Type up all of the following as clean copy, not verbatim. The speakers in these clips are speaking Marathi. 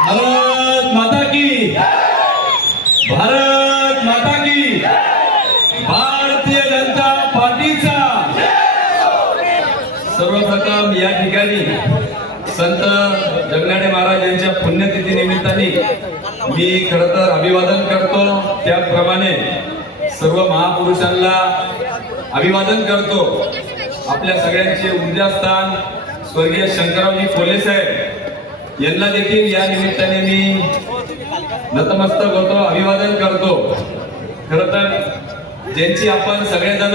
भारत माता की, भारत माता की, भारतीय जनता पार्टीचा। सर्वप्रथम या ठिकाणी संत जगनाडे महाराज यांच्या पुण्यतिथी निमित्ताने मी खरं तर अभिवादन करतो। त्याप्रमाणे सर्व महापुरुषांना अभिवादन करतो। आपल्या सगळ्यांचे ऊर्जास्थान स्वर्गीय शंकररावजी कोल्हे साहेब यांना देखील या निमित्ताने मी नतमस्तक होतो, अभिवादन करतो। खरं तर ज्यांची आपण सगळेजण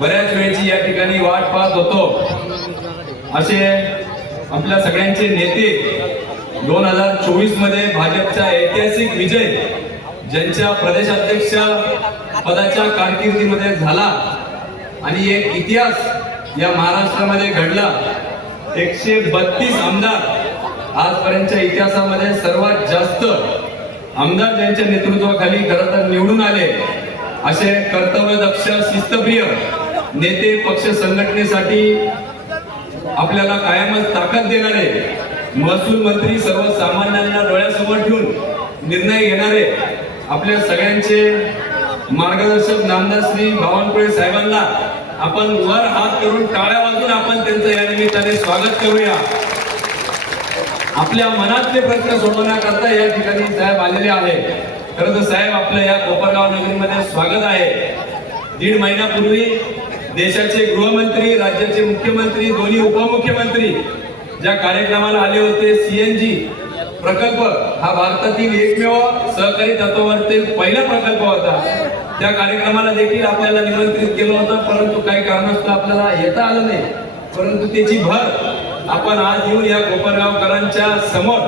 बऱ्याच वेळची या ठिकाणी वाट पाहत होतो असे आपल्या सगळ्यांचे नेते 2024 मध्ये भाजपचा ऐतिहासिक विजय ज्यांच्या प्रदेशाध्यक्ष पदाच्या कारकिर्दीमध्ये झाला आणि एक इतिहास या महाराष्ट्रामध्ये घडला। 132 आमदार आजपर्यंतच्या इतिहासामध्ये सर्वात जास्त आमदार ज्यांच्या नेतृत्वाखाली खरं तर निवडून आले असे कर्तव्यदक्ष शिस्तप्रिय नेते पक्ष संघटनेसाठी आपल्याला कायमच ताकद देणारे महसूल मंत्री सर्वसामान्यांना डोळ्यासमोर ठेवून निर्णय घेणारे आपल्या सगळ्यांचे मार्गदर्शक नामदार श्री बावनकुळे साहेबांना आपण वर हात करून टाळ्या वाजवून आपण त्यांचं या निमित्ताने स्वागत करूया। आपल्या मनातले प्रश्न सोडवण्याकरता या ठिकाणी साहेब आलेले आहे। खरं तर साहेब आपलं या कोपरगाव नगरीमध्ये स्वागत आहे। 1.5 महिन्यापूर्वी देशाचे गृहमंत्री, राज्याचे मुख्यमंत्री, दोन्ही उपमुख्यमंत्री ज्या कार्यक्रमाला आले होते, सीएनजी प्रकल्प हा भारतातील एकमेव सहकारी तत्वावरती पहिला प्रकल्प होता। त्या कार्यक्रमाला देखील आपल्याला निमंत्रित केलं होतं, परंतु काही कारणास्तव आपल्याला येता आलं नाही। परंतु त्याची भर आपण आज येऊन या कोपरगावकरांच्या समोर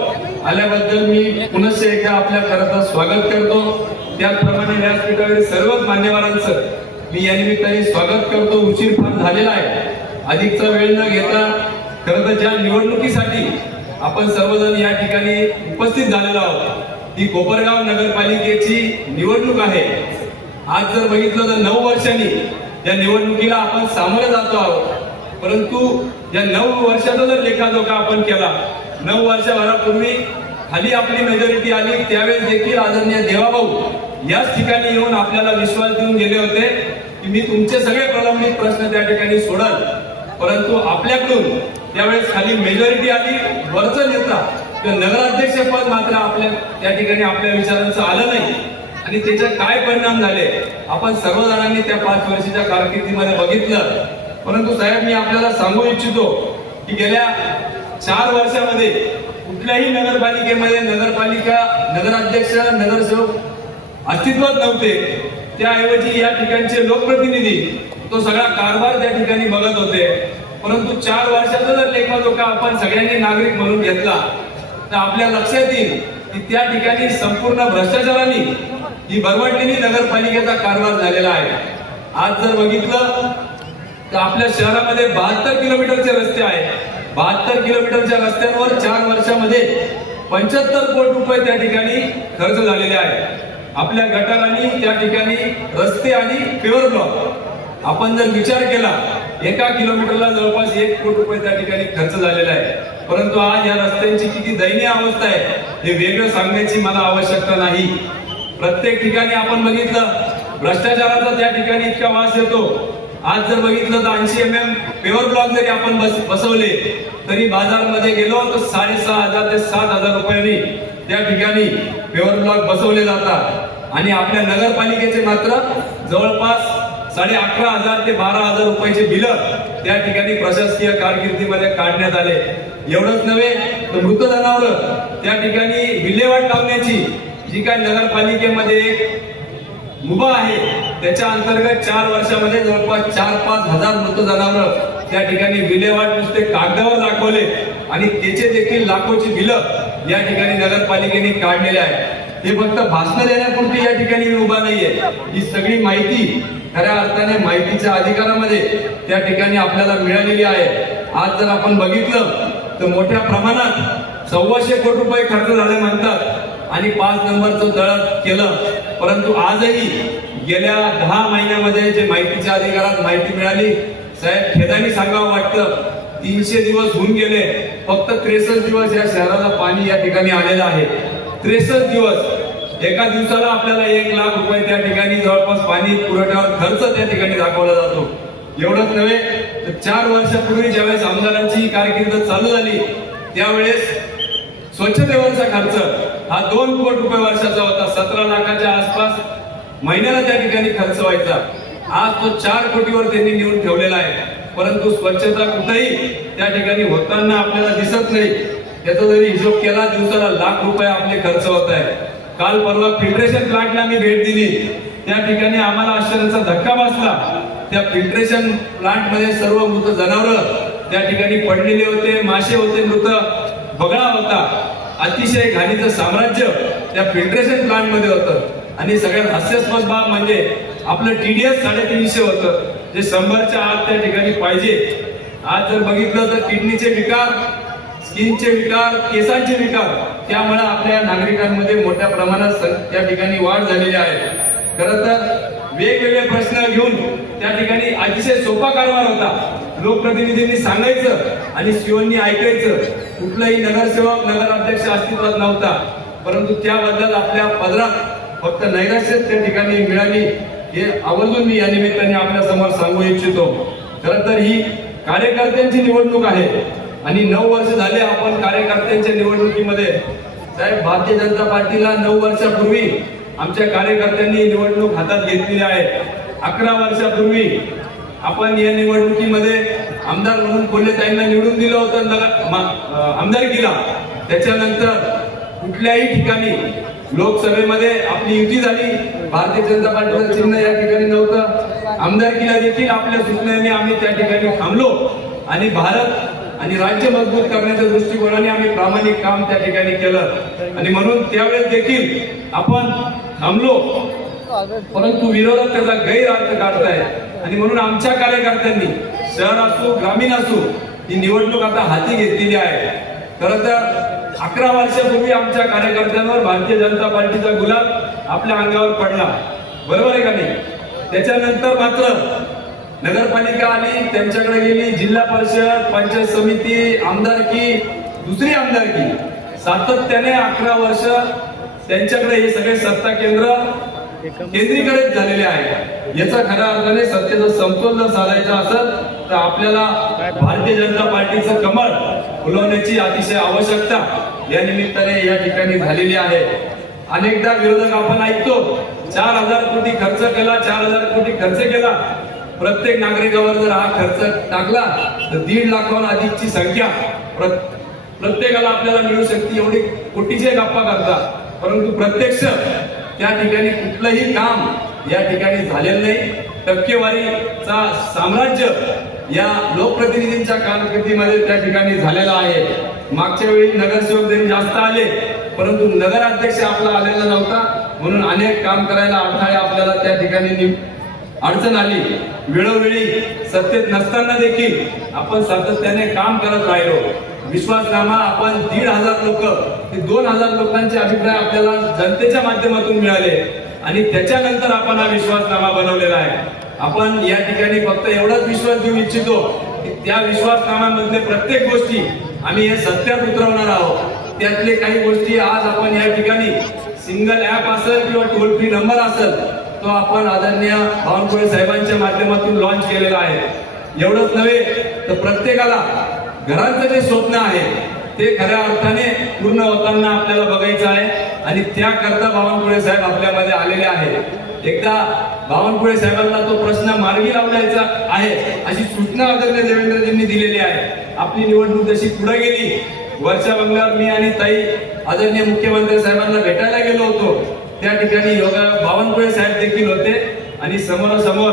आल्याबद्दल मी पुनश्च एकदा आपल्या खरं तर स्वागत करतो। त्याचप्रमाणे व्यासपीठावरील सर्वच मान्यवरांचं मी या निमित्ताने स्वागत करतो। उशीर फार झालेला आहे, अधिकचा वेळ न घेता खरं तर ज्या निवडणुकीसाठी आपण सर्वजण या ठिकाणी उपस्थित झालेलो आहोत ती कोपरगाव नगरपालिकेची निवडणूक आहे। आज जर बघितलं तर 9 वर्षांनी या निवडणुकीला आपण सामोरे जातो आहोत। परंतु या 9 वर्षाचा जर लेखाजोखा आपण केला, 9 वर्षाभरापूर्वी खाली आपली मेजॉरिटी आली त्यावेळेस देखील आदरणीय देवाभाऊ याच ठिकाणी येऊन आपल्याला विश्वास देऊन गेले होते की मी तुमचे सगळे प्रलंबित प्रश्न त्या ठिकाणी सोडल। परंतु आपल्याकडून त्यावेळेस खाली मेजॉरिटी आली, वरचं नेता नगराध्यक्ष पद मात्र आपल्या त्या ठिकाणी आपल्या विचारांचं आलं नाही आणि त्याचे काय परिणाम झाले आपण सर्वजणांनी त्या 5 वर्षाच्या कारकिर्दीमध्ये बघितलं। परंतु साहेब मी आपल्याला सांगू इच्छितो की गेल्या 4 वर्षामध्ये कुठल्याही नगरपालिकेमध्ये नगरपालिका नगराध्यक्ष नगरसेवक अस्तित्वात नव्हते। त्याऐवजी या ठिकाणचे लोकप्रतिनिधी तो सगळा कारभार त्या ठिकाणी बघत होते। परंतु 4 वर्षाचा जर लेखाजोखा आपण सगळ्यांनी नागरिक म्हणून घेतला तर आपल्या लक्षात येईल की त्या ठिकाणी संपूर्ण भ्रष्टाचाराने ही भरवटलेली नगरपालिकेचा कारभार झालेला आहे। आज जर बघितलं तर आपल्या शहरामध्ये 72 किलोमीटरचे रस्ते आहेत। 72 किलोमीटरच्या रस्त्यांवर 4 वर्षामध्ये 75 कोटी रुपये त्या ठिकाणी खर्च झालेले आहेत। आपल्या गटारांनी त्या ठिकाणी रस्ते आणि पेवर ब्लॉक आपण जर विचार केला 1 किलोमीटरला जवळपास 1 कोटी रुपये त्या ठिकाणी खर्च झालेला आहे। परंतु आज या रस्त्यांची किती दयनीय अवस्था आहे हे वेगळं सांगण्याची मला आवश्यकता नाही। प्रत्येक ठिकाणी आपण बघितलं भ्रष्टाचाराचा त्या ठिकाणी इतका वास येतो। आज जर बघितलं तर 80 mm पेवर ब्लॉक जरी आपण बसवले तरी बाजारमध्ये गेलो तर 6,500 ते 7,000 रुपयांनी त्या ठिकाणी पेवर ब्लॉक बसवले जातात आणि आपल्या नगरपालिकेचे मात्र जवळपास 11,500 ते 12,000 रुपयाचे बिल त्या ठिकाणी प्रशासकीय कारकिर्दीमध्ये काढण्यात आले। एवढंच नव्हे तर मृत जनावर त्या ठिकाणी विल्हेवाट लावण्याची जी काही नगरपालिकेमध्ये एक मुभा आहे त्याच्या अंतर्गत 4 वर्षामध्ये जवळपास 4-5 हजार मृत जनावर त्या ठिकाणी विल्हेवाट नुसते कागदावर दाखवले आणि त्याचे देखील लाखोची बिल या ठिकाणी नगरपालिकेने काढलेले आहे। हे फक्त भाषण देण्यापुरती या ठिकाणी मी उभा नाहीये, ही सगळी माहिती खऱ्या अर्थाने माहितीच्या अधिकारामध्ये त्या ठिकाणी आपल्याला मिळालेली आहे। आज जर आपण बघितलं तर मोठ्या प्रमाणात 1,200 कोटी रुपये खर्च झाले म्हणतात आणि 5 नंबरचं दळप केलं। परंतु आजही गेल्या 10 महिन्यामध्ये जे माहितीच्या अधिकारात माहिती मिळाली साहेब खेदाने सांगावं वाटतं 300 दिवस होऊन गेले, फक्त 63 दिवस या शहराला पाणी या ठिकाणी आलेलं आहे. 63 दिवस, एका दिवसाला आपल्याला 1 लाख रुपये त्या ठिकाणी जवळपास पाणी पुरवठ्यावर खर्च त्या ठिकाणी दाखवला जातो. एवढंच नव्हे तर 4 वर्षापूर्वी ज्यावेळेस आमदारांची कारकीर्द चालू झाली त्यावेळेस स्वच्छतेवरचा खर्च हा 2 कोटी रुपये वर्षाचा होता. 17 लाखाच्या आसपास महिन्याला त्या ठिकाणी खर्च व्हायचा. आज तो 4 कोटीवर त्यांनी नेऊन ठेवलेला आहे. परंतु स्वच्छता कुठेही त्या ठिकाणी होताना आपल्याला दिसत नाही. त्याचा जरी हिशोब केला दिवसाला लाख रुपये आपले खर्च होत आहे. काल परवा फिल्ट्रेशन प्लांटला मी भेट दिली, त्या ठिकाणी आम्हाला आश्चर्याचा धक्का बसला. त्या फिल्ट्रेशन प्लांट मध्ये सर्व मृत जनावर त्या ठिकाणी पडलेले होते, मासे होते, मृत बगळा होता. अतिशय घाणीचं साम्राज्य त्या फिल्ट्रेशन प्लांट मध्ये होतं. आणि सगळ्यात हास्यास्पद बाब म्हणजे आपलं TDS 350 होतं, जे 100च्या आत त्या ठिकाणी पाहिजे. आज जर बघितलं तर किडनीचे विकार, स्किनचे विकार, केसांचे विकार, त्यामुळे आपल्या नागरिकांमध्ये मोठ्या प्रमाणात त्या ठिकाणी वाढ झालेली आहे. खरं तर वेगवेगळे प्रश्न घेऊन त्या ठिकाणी अतिशय सोपा कारभार होता. लोकप्रतिनिधींनी सांगायचं आणि सीओनी ऐकायचं. कुठलाही नगरसेवक, नगराध्यक्ष अस्तित्वात नव्हता, परंतु त्याबद्दल आपल्या पदरात फक्त नैराश्यच त्या ठिकाणी मिळाली, हे आवर्जून मी या निमित्ताने आपल्या समोर सांगू इच्छितो. खरं तर ही कार्यकर्त्यांची निवडणूक आहे आणि 9 वर्ष झाले आपण कार्यकर्त्यांच्या निवडणुकीमध्ये. साहेब, भारतीय जनता पार्टीला 9 वर्षापूर्वी आमच्या कार्यकर्त्यांनी निवडणूक हातात घेतलेली आहे. 11 वर्षापूर्वी आपण या निवडणुकीमध्ये आमदार म्हणून कोल्हेताईंना निवडून दिलं होतं आमदारकीला. त्याच्यानंतर कुठल्याही ठिकाणी लोकसभेमध्ये आपली युती झाली, भारतीय जनता पार्टीचं चिन्ह या ठिकाणी नव्हतं. आमदारकीला देखील आपल्या सूचनेने आम्ही त्या ठिकाणी थांबलो आणि भारत आणि राज्य मजबूत करण्याच्या दृष्टिकोनाने आम्ही प्रामाणिक काम त्या ठिकाणी केलं. आणि म्हणून त्यावेळेस देखील आपण थांबलो, परंतु विरोधक त्याचा गैरअर्थ काढताय. आणि म्हणून आमच्या कार्यकर्त्यांनी शहर असो ग्रामीण असो ही निवडणूक आता हाती घेतलेली आहे. खरं तर 11 वर्षापूर्वी आमच्या कार्यकर्त्यांवर भारतीय जनता पार्टीचा गुलाल आपल्या अंगावर पडला, बरोबर आहे का नाही? त्याच्यानंतर मात्र नगरपालिका आली, त्यांच्याकडे गेली, जिल्हा परिषद, पंचायत समिती, आमदारकी, दुसरी आमदारकी, सातत्याने 11 वर्ष त्यांच्याकडे हे सगळे सत्ता केंद्र केंद्रीकरित झालेले आहे. याचा खऱ्या अर्थाने सत्तेचा समतोल जर साधायचा असेल तर आपल्याला भारतीय जनता पार्टीचं कमळ फुलवण्याची अतिशय आवश्यकता या निमित्ताने या ठिकाणी झालेली आहे. अनेकदा विरोधक आपण ऐकतो 4000 कोटी खर्च केला, 4000 कोटी खर्च केला. प्रत्येक नागरिकावर जर हा खर्च टाकला तर 1.5 लाखाहून अधिकची संख्या प्रत्येकाला आपल्याला मिळू शकते, एवढी कोटीचे गप्पा करतात. परंतु प्रत्यक्ष त्या ठिकाणी कुठलंही काम या ठिकाणी झालेलं नाही. टक्केवारीचा साम्राज्य या लोकप्रतिनिधींच्या कारकिर्दीमध्ये त्या ठिकाणी झालेला आहे. मागच्या वेळी नगरसेवक जरी जास्त आले, परंतु नगराध्यक्ष आपला आलेला नव्हता, म्हणून अनेक काम करायला अडथळे आपल्याला त्या ठिकाणी अडचण आली. वेळोवेळी सत्तेत नसताना देखील आपण सातत्याने काम करत राहिलो. विश्वासनामा आपण 1,500 लोक ते 2,000 लोकांचे अभिप्राय आपल्याला जनतेच्या माध्यमातून मिळाले आणि त्याच्यानंतर आपण हा विश्वासनामा बनवलेला आहे. आपण या ठिकाणी फक्त एवढाच विश्वास देऊ इच्छितो की त्या विश्वासनाम्यामधले प्रत्येक गोष्टी आम्ही हे सत्यात उतरवणार आहोत. त्यातले काही गोष्टी आज आपण या ठिकाणी सिंगल ऍप असेल किंवा टोल फ्री नंबर असेल तो आपण आदरणीय बावनकुळे साहेबांच्या माध्यमातून लॉन्च केलेला आहे. एवढंच नव्हे तर प्रत्येकाला घरांचं जे स्वप्न आहे ते खऱ्या अर्थाने पूर्ण होताना आपल्याला बघायचं आहे आणि त्याकरता बावनकुळे साहेब आपल्यामध्ये आलेले आहेत. एकदा बावनकुळे साहेबांना तो प्रश्न मार्गी लावण्याचा आहे अशी सूचना आदरणीय देवेंद्रजींनी दिलेली आहे. आपली निवडणूक जशी पुढे गेली, वरच्या बंगल्यावर मी आणि ताई आदरणीय मुख्यमंत्री साहेबांना भेटायला गेलो होतो. त्या ठिकाणी योगा बावनकुळे साहेब देखील होते आणि समोरासमोर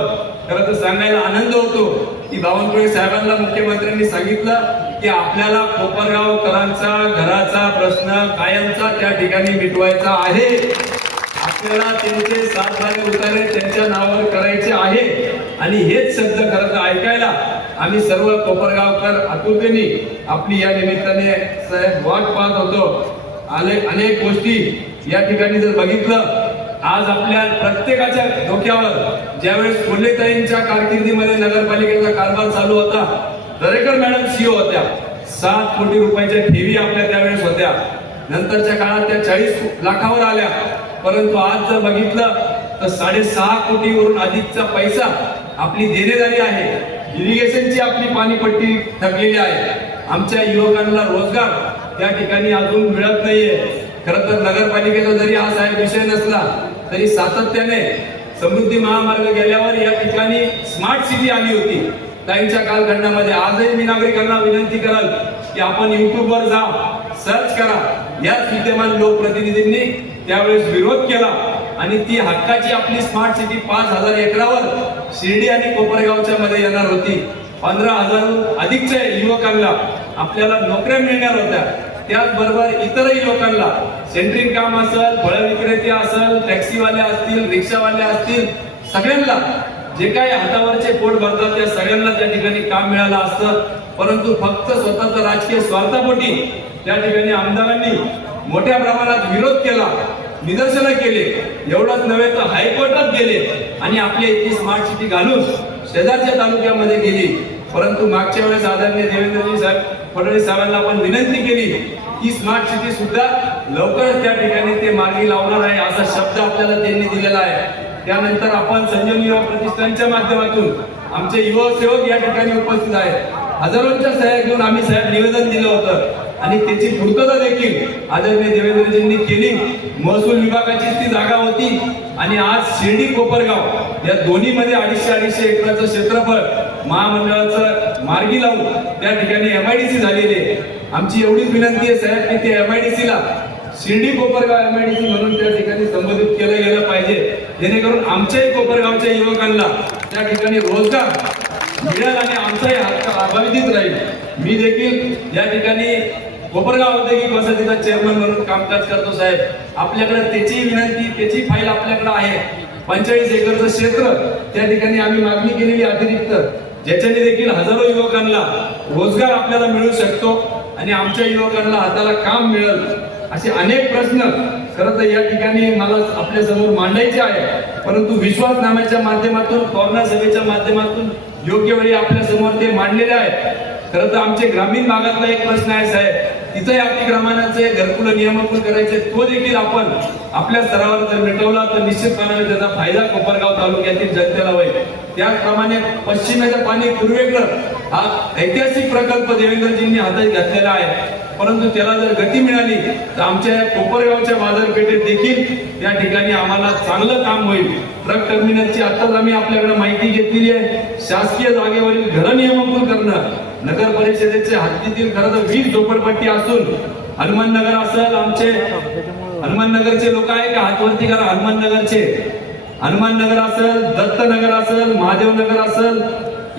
खरं तर सांगायला आनंद होतो की बावनकुळे साहेबांना मुख्यमंत्र्यांनी सांगितलं की आपल्याला कोपरगावकरांचा घराचा प्रश्न कायमचा त्या ठिकाणी मिटवायचा आहे. आपल्याला त्यांचे 7 भाडे उतारे त्यांच्या नावावर करायचे आहे. आणि हेच शब्द खरं तर ऐकायला आम्ही सर्व कोपरगावकर आतुरतेने आपली या निमित्ताने साहेब वाट पाहत होतो. अनेक गोष्टी या ठिकाणी जर बघितलं, आज आपल्या प्रत्येकाच्या डोक्यावर ज्यावेळेस कोल्हेताईंच्या कारकिर्दीमध्ये नगरपालिकेचा कारभार चालू होता दरेकर मॅडम सीओ होत्या. 7 कोटी रुपयाच्या ठेवी आपल्या त्यावेळेस होत्या. नंतरच्या काळात त्या 40 लाखावर आल्या. परंतु आज जर बघितलं तर 6.5 कोटीवरून अधिकचा पैसा आपली देणेदारी आहे. इरिगेशनची आपली पाणीपट्टी थकलेली आहे. आमच्या युवकांना रोजगार त्या ठिकाणी अजून मिळत नाहीये. खरं तर नगरपालिकेचा जरी हा साहेब विषय नसला तरी सातत्याने समृद्धी महामार्ग गेल्यावर या ठिकाणी स्मार्ट सिटी आली होती त्यांच्या कालखंडामध्ये. आजही मी नागरिकांना विनंती कराल की आपण युट्यूबवर जा, सर्च करा. याच विद्यमान लोकप्रतिनिधींनी त्यावेळेस विरोध केला आणि ती हक्काची आपली स्मार्ट सिटी 5,000 एकरावर शिर्डी आणि कोपरगावच्या मध्ये येणार होती. 15,000हून अधिकच्या युवकांना आपल्याला नोकऱ्या मिळणार होत्या. त्याचबरोबर इतरही लोकांना सेंट्रिंग काम असेल, फळ विक्रेते असेल, टॅक्सीवाले असतील, रिक्षावाले असतील, सगळ्यांना जे काही हातावरचे पोट भरतात त्या सगळ्यांना त्या ठिकाणी काम मिळालं असतं. परंतु फक्त स्वतःचा राजकीय स्वार्थापोटी त्या ठिकाणी आमदारांनी मोठ्या प्रमाणात विरोध केला, निदर्शनं केले. एवढंच नव्हे तर हायकोर्टात गेले आणि आपली इतकी स्मार्ट सिटी घालून शेजारच्या तालुक्यामध्ये गेली. परंतु मागच्या वेळेस आदरणीय देवेंद्रजी साहेब फडणवीस साहेबांना आपण विनंती केली की स्मार्ट सिटी सुद्धा लवकरच त्या ठिकाणी ते मार्गी लावणार आहे असा शब्द आपल्याला त्यांनी दिलेला आहे. त्यानंतर आपण संजीवनी युवा प्रतिष्ठानच्या माध्यमातून आमचे युवा सेवक या ठिकाणी उपस्थित आहेत. हजारोंच्या सह्या घेऊन आम्ही साहेब निवेदन दिलं होतं आणि त्याची पूर्तता देखील आदरणीय देवेंद्रजींनी केली. महसूल विभागाची ती जागा होती आणि आज शिर्डी कोपरगाव या दोन्ही मध्ये 250 एकराचं क्षेत्रफळ महामंडळाचं मार्गी लावून त्या ठिकाणी MIDC झालेली आहे. आमची एवढीच विनंती आहे साहेब की ते MIDC ला शिर्डी कोपरगाव MIDC म्हणून त्या ठिकाणी संबोधित केलं गेलं पाहिजे, जेणेकरून आमच्याही कोपरगावच्या युवकांना त्या ठिकाणी रोजगार मिळेल आणि आमचाही हक्क अबाधित राहील. मी देखील या ठिकाणी कोपरगाव औद्योगिक वसाहतीचा चेअरमन म्हणून कामकाज करतो साहेब. आपल्याकडे त्याची विनंती, त्याची फाईल आपल्याकडे आहे. 45 एकरचं क्षेत्र त्या ठिकाणी आम्ही मागणी केलेली अतिरिक्त, ज्याच्याने देखील हजारो युवकांना रोजगार आपल्याला मिळू शकतो आणि आमच्या युवकांना हाताला काम मिळेल. असे अनेक प्रश्न खरं तर या ठिकाणी मला आपल्या समोर मांडायचे आहे. परंतु विश्वासनाम्याच्या माध्यमातून, कॉर्नर सभेच्या माध्यमातून योग्य वेळी आपल्या समोर ते मांडलेले आहे. खरं तर आमचे ग्रामीण भागातला एक प्रश्न आहे साहेब, तिथंही अतिक्रमणाचे घरकुल नियमन करायचे, तो देखील आपण आपल्या स्तरावर जर मिटवला तर निश्चितपणे त्याचा फायदा कोपरगाव तालुक्यातील जनतेला होईल. त्याचप्रमाणे पश्चिमेचं पाणी पूर्वेकडं हा ऐतिहासिक प्रकल्प देवेंद्रजींनी हातात घेतलेला आहे. परंतु त्याला जर गती मिळाली तर आमच्या कोपरगावच्या बाजारपेठेत देखील त्या ठिकाणी आम्हाला चांगलं काम होईल. ट्रक टर्मिनलची आताच आम्ही आपल्याकडे माहिती घेतलेली आहे. शासकीय जागेवरील घर नियमन करणं, नगर परिषदेचे हद्दीतील खरं तर 20 झोपडपट्टी असून हनुमान नगर असेल, आमचे हनुमान नगरचे लोक आहे का हातवरती करा, हनुमान नगर असेल, दत्त नगर असेल, महादेव नगर असेल,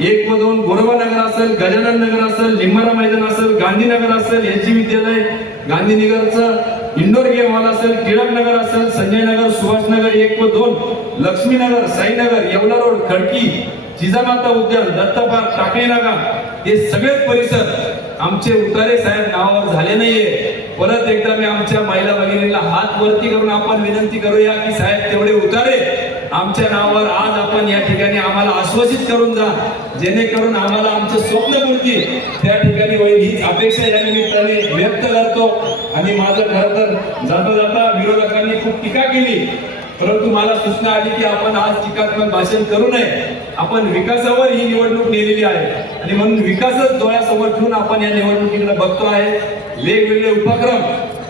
1 व 2 गोरबा नगर असेल, गजानन नगर असेल, लिंबारा मैदान असेल, गांधीनगर असेल, SG विद्यालय गांधीनगरचं इंडोर गेम हॉल असेल, टिळक नगर असेल, संजय नगर, सुभाष नगर 1 व 2, लक्ष्मी नगर, साईनगर, येवला रोड, खडकी, जिजामाता उद्यान, दत्त पार्क, टाकळी नाका, हे सगळेच परिसर आमचे उतारे साहेब नावावर झाले नाहीये. परत एकदा मी आमच्या महिला भगिनीला हात वरती करून आपण विनंती करूया की साहेब तेवढे उतारे आमच्या नावावर आज आपण या ठिकाणी आम्हाला आश्वासित करून जा, जेणेकरून आम्हाला आमचं स्वप्नपूर्ती त्या ठिकाणी होईल हीच अपेक्षा या निमित्ताने व्यक्त करतो. आणि माझं खरं तर जाता जाता विरोधकांनी खूप टीका केली, परंतु मला सूचना आली की आपण आज टीकात्मक भाषण करू नये. आपण विकासावर ही निवडणूक नेलेली आहे आणि म्हणून विकासच डोळ्यासमोर ठेवून आपण या निवडणुकीकडे बघतो आहे. वेगवेगळे उपक्रम,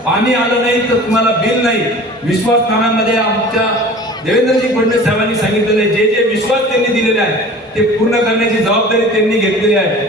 पाणी आलं नाही तर तुम्हाला बिल नाही, विश्वासनाम्यामध्ये आमच्या देवेंद्रजी फडणवीस साहेबांनी सांगितलेले जे जे विश्वास त्यांनी दिलेले आहे ते पूर्ण करण्याची जबाबदारी त्यांनी घेतलेली आहे.